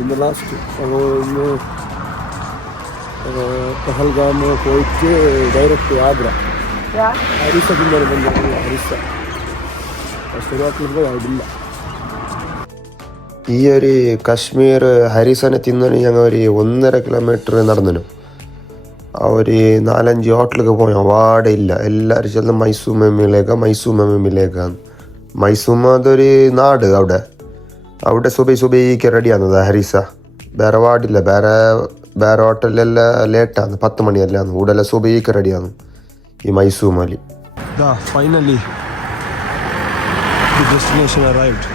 ഇന്ന് ലാസ്റ്റ് ഇന്ന് പഹൽഗാം പോയിട്ട് ഡയറക്റ്റ് ആഗ്ര ഹരിസ തിന്നാൻ ബന്ധമാണ് ഹരിസ ശരിയാക്കുമ്പോൾ അവിടില്ല. ഈ ഒരു കശ്മീർ ഹരിസനെ തിന്നാൻ ഞങ്ങൾ ഒരു 1.5 കിലോമീറ്റർ നടന്നു. ആ ഒരു 4-5 ഹോട്ടലൊക്കെ പോയി അവിടെ ഇല്ല. എല്ലാവരും ചെന്ന് മൈസൂമയിലേക്കാണ്. മൈസൂമ അതൊരു നാട്. അവിടെ സുബൈക്ക് റെഡിയാകുന്നത് ഹരിസ. വേറെ വാടില്ല. വേറെ ഹോട്ടലിലെല്ലാം ലേറ്റാണ്, 10 മണിയെല്ലാം. ഇവിടെ സുബൈക്ക് റെഡിയാണ് ഈ മൈസൂമലി. Finally destination arrived.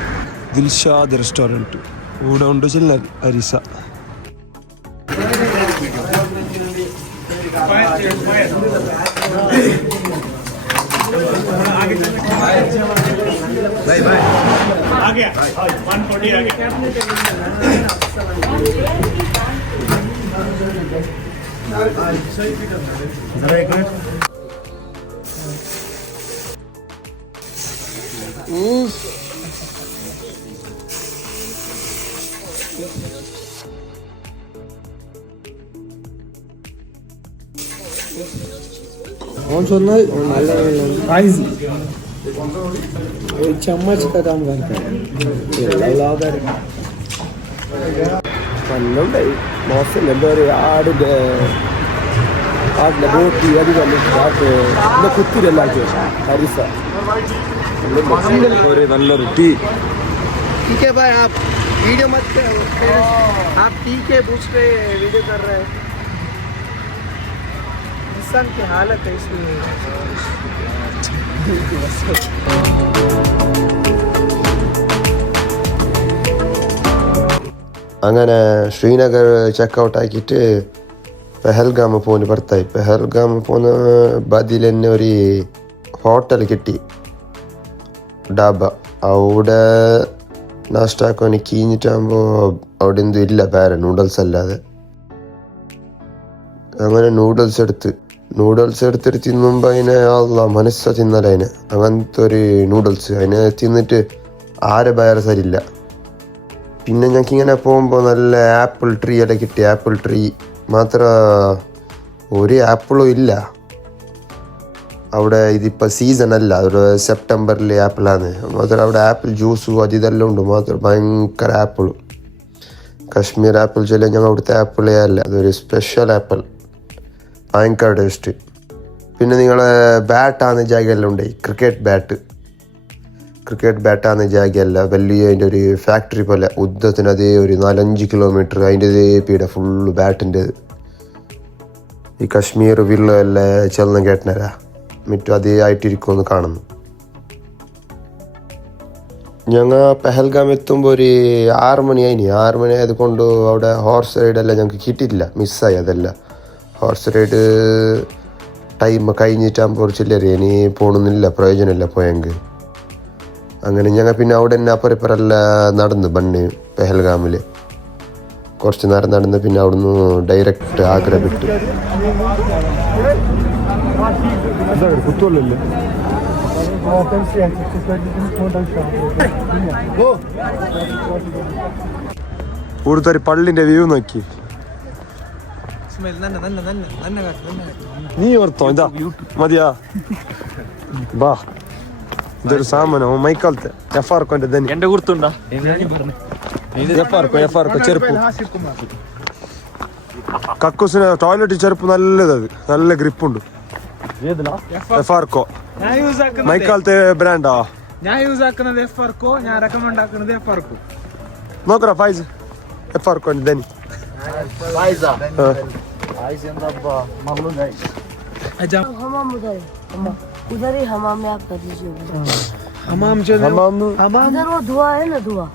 Dilshad restaurant ഇവിടെ ഉണ്ട് ചില്ലർ ഹരിസ. कौन सुनना चम्मच का काम करता है മോശം എന്താ പറയുക ആടിൻ്റെ ബോട്ടി അത് കണ്ടിട്ട് കുത്തിരല്ലാക്കി ഹരിസ ഒരു നല്ലൊരു ടീ. ठीक है भाई आप वीडियो मत आप टी के पूछ पे वीडियो कर रहे हैं. इंसान की हालत है इसलिए. അങ്ങനെ ശ്രീനഗർ ചെക്കൗട്ട് ആക്കിയിട്ട് പെഹൽഗാം പോകുന്ന പുറത്തായി. പെഹൽഗാം പോകുന്ന ബദിൽ തന്നെ ഒരു ഹോട്ടൽ കിട്ടി, ഡാബ. അവിടെ നാസ്റ്റാക്കാൻ കീഞ്ഞിട്ടാകുമ്പോൾ അവിടെ എന്തും ഇല്ല വേറെ നൂഡിൽസ് അല്ലാതെ. അങ്ങനെ നൂഡിൽസ് എടുത്തിട്ട് തിന്നുമ്പോൾ അതിനെ മനസ്സ തിന്നല അതിന്. അങ്ങനത്തെ ഒരു നൂഡിൽസ് അതിനെ തിന്നിട്ട് ആരെ വേറെ സരില്ല. പിന്നെ ഞങ്ങൾക്കിങ്ങനെ പോകുമ്പോൾ നല്ല ആപ്പിൾ ട്രീ എല്ലാം കിട്ടി. ആപ്പിൾ ട്രീ മാത്രം ഒരു ആപ്പിളും ഇല്ല അവിടെ. ഇതിപ്പോൾ സീസൺ അല്ല, ഒരു സെപ്റ്റംബറിൽ ആപ്പിളാണ്. മാത്രം അവിടെ ആപ്പിൾ ജ്യൂസും ഇതെല്ലാം ഉണ്ട്. മാത്രം ഭയങ്കര ആപ്പിളും. കശ്മീർ ആപ്പിൾ ചെല്ലാം ഞങ്ങൾ അവിടുത്തെ ആപ്പിളേ അല്ല, അതൊരു സ്പെഷ്യൽ ആപ്പിൾ, ഭയങ്കര ടേസ്റ്റ്. പിന്നെ നിങ്ങളെ ബാറ്റാണ് ജാഗയെല്ലാം ഉണ്ട്, ക്രിക്കറ്റ് ബാറ്റാണ് ജാഗയല്ല. വലിയ അതിൻ്റെ ഒരു ഫാക്ടറി പോലെ ഉദ്ധത്തിന് അതേ ഒരു 4-5 കിലോമീറ്റർ അതിൻ്റെ പീഡ ഫുള്ള് ബാറ്റിൻ്റെ. ഈ കശ്മീർ വില്ല എല്ലാം ചെന്ന് കേട്ടനരാ മറ്റും അതേ ആയിട്ടിരിക്കുമെന്ന് കാണുന്നു. ഞങ്ങൾ പെഹൽഗാം എത്തുമ്പോൾ ഒരു 6 മണിയായിനി. 6 മണി ആയതുകൊണ്ട് അവിടെ ഹോർസ് റൈഡെല്ലാം ഞങ്ങൾക്ക് കിട്ടിയിട്ടില്ല, മിസ്സായി അതെല്ലാം. ഹോർസ് റൈഡ് ടൈം കഴിഞ്ഞിട്ടാകുമ്പോൾ ചില്ലറി ഇനി പോകണമെന്നില്ല, പ്രയോജനമില്ല പോയെങ്കിൽ. അങ്ങനെ ഞങ്ങൾ പിന്നെ അവിടെ തന്നെ അപ്പുറപ്പുറമെല്ലാം നടന്നു ബണ്ണ് പെഹൽഗാമിൽ കുറച്ച് നേരം നടന്ന് പിന്നെ അവിടുന്ന് ഡയറക്റ്റ് ആഗ്ര വിട്ടു. ഇവിടുത്തെ ഒരു പള്ളിന്റെ വ്യൂ നോക്കി നീ ഓർത്തോ ഇതാ മതിയാ ബാ. ഇതൊരു സാമാനോ മൈക്കാലത്തെ എഫാർക്കോ എന്റെ കുർത്തുണ്ടാ എഫാർക്കോ ചെരുപ്പ് കക്കൂസിന് ടോയ്ലറ്റ് ചെരുപ്പ് നല്ലത്, അത് നല്ല ഗ്രിപ്പുണ്ട്. എഫാർക്കോ മൈക്കാലത്തെ ബ്രാൻഡാ ഞാൻ യൂസ് ആക്കുന്നത് എഫാർക്കോ. ഞാൻ റെക്കമെൻഡ് ആക്കുന്നത് എഫാർക്കോ. നോക്കടാ ഫൈസ് എഫാർക്കോ ദനി उधर ही हमाम में आप कर लीजिए. हमाम जो इधर वो धुआं है ना, धुआं.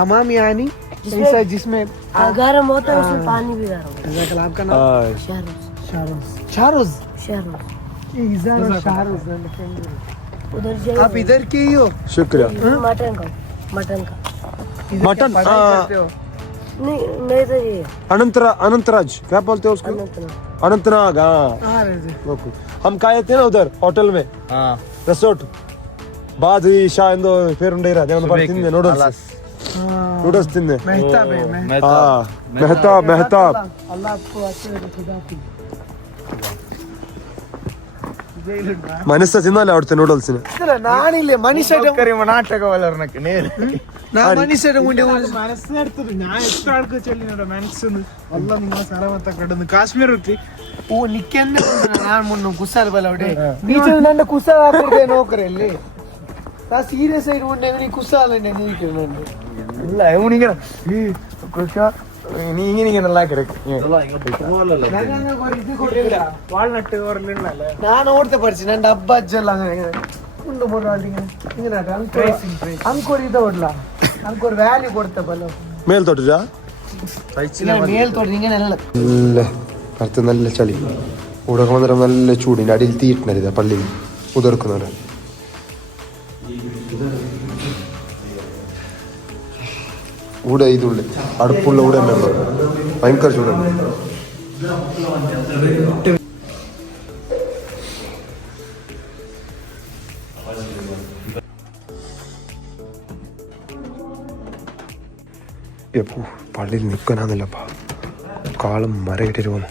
हमाम यानी जिसमें गरम होता है उसमें पानी भी गरम होता आपका नाम है. शाहरुज. उधर जाइए. आप इधर के ही हो? शुक्रिया. मटन का मटन नहीं तो ये अनंतराज क्या बोलते हैं उसको? अनंतनाग. हाँ हम खाए थे ना उधर होटल में रिसोर्ट बाद शाह पेरुंडे नूडल्स നൂഡിൽസ് തിന്ന് മെഹ്താബ് ആ മെഹ്താബ് മെഹ്താബ് अल्लाह आपको अच्छे खुदा की മനസ്സ തിന്നല്ല അവിടുത്തെ നൂഡിൽസിന് നാണില്ലേ മനുഷ്യരുടെ നാട്ടൊക്കെ വളർന്നൊക്കെ മനുഷ്യരുടെ മുന്നേ മനസ്സെടുത്തത് ഞാൻ എത്ര ആൾക്ക് ചെല്ലിനോ മനസ്സെന്ന് അല്ല നിങ്ങളെ സ്ഥലമൊക്കെ കിടന്ന് കാശ്മീർ വിട്ട് ಓ ನಿಕ್ಕೆಂದ ನಾನು ಮುನ್ನು ಕುಸಾಲ ಬಲ ಅವಡೆ ನೀಚೆ ನನ್ನ ಕುಸಾಲ ಹಾಕಿರ್ದೆ ನೋಕರಲ್ಲಿ ನಾ ಸೀರಿಯಸ್ ಆಗಿ ಮುನ್ನೆ ನೀ ಕುಸಾಲ ನೀಕೆ ನಂದು ಇಲ್ಲ ಇವನಿಗೆ ಈ ಕುಶ നീ ഇങ്ങനെ വാൾനട്ട് ನಾನು ಓಡ್ತಾ ಪಡಿಸಿ ನನ್ನ ಹಬ್ಬ ಅಜ್ಜಲ್ಲ ಉಂಡು ಮೂರು ಹಿಂಗೆ ಅಂಕೋರ್ ಇದ ಓಡ್ಲ ಅಂಕೋರ್ ವ್ಯಾಲಿ ಕೊಡ್ತಾ ಬಲ್ಲ മേൽത്തോട്ടാ ಮೇಲ್ ತೋಟ ಹಿಂಗೆ ಎಲ್ಲ നല്ല പുറത്ത് നല്ല ചളി ഇവിടെ വന്നിട്ട് നല്ല ചൂടിൻ്റെ അടിയിൽ തീയിട്ടില്ല പള്ളിയിൽ ഉതിർക്കുന്നവരെ ഇവിടെ ഇതുണ്ട് അടുപ്പുള്ള ഇവിടെ തന്നെ ഉണ്ട് ഭയങ്കര ചൂടുണ്ട് എപ്പോ പള്ളിയിൽ നിൽക്കാനാന്നല്ലപ്പാ കാളും മരയിട്ടിട്ട് വന്നു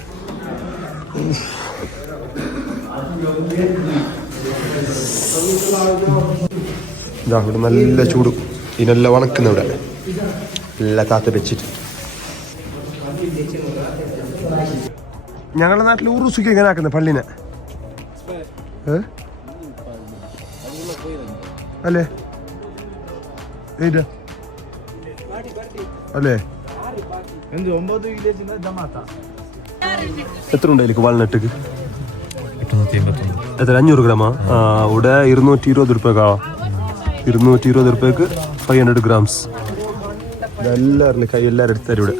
ഇതാ ഇവിടെ നല്ല ചൂട് ഇതിനെല്ലാം വണക്കുന്ന ഇവിടെ എല്ലാ താത്ത വെച്ചിട്ട് ഞങ്ങളുടെ നാട്ടിൽ ഉറുസുക്ക് എങ്ങനെ ആക്കുന്നത് പള്ളിനെ അല്ലേ അല്ലേ എത്ര ഉണ്ടായിരിക്കും വാൾനട്ടിക്ക് എത്ര 500 ഗ്രാമാ ഇവിടെ 220 രൂപക്കാ 220 രൂപക്ക് 500 ഗ്രാംസ് എല്ലാവരും കൈ എല്ലാവരും എടുത്തരും ഇവിടെ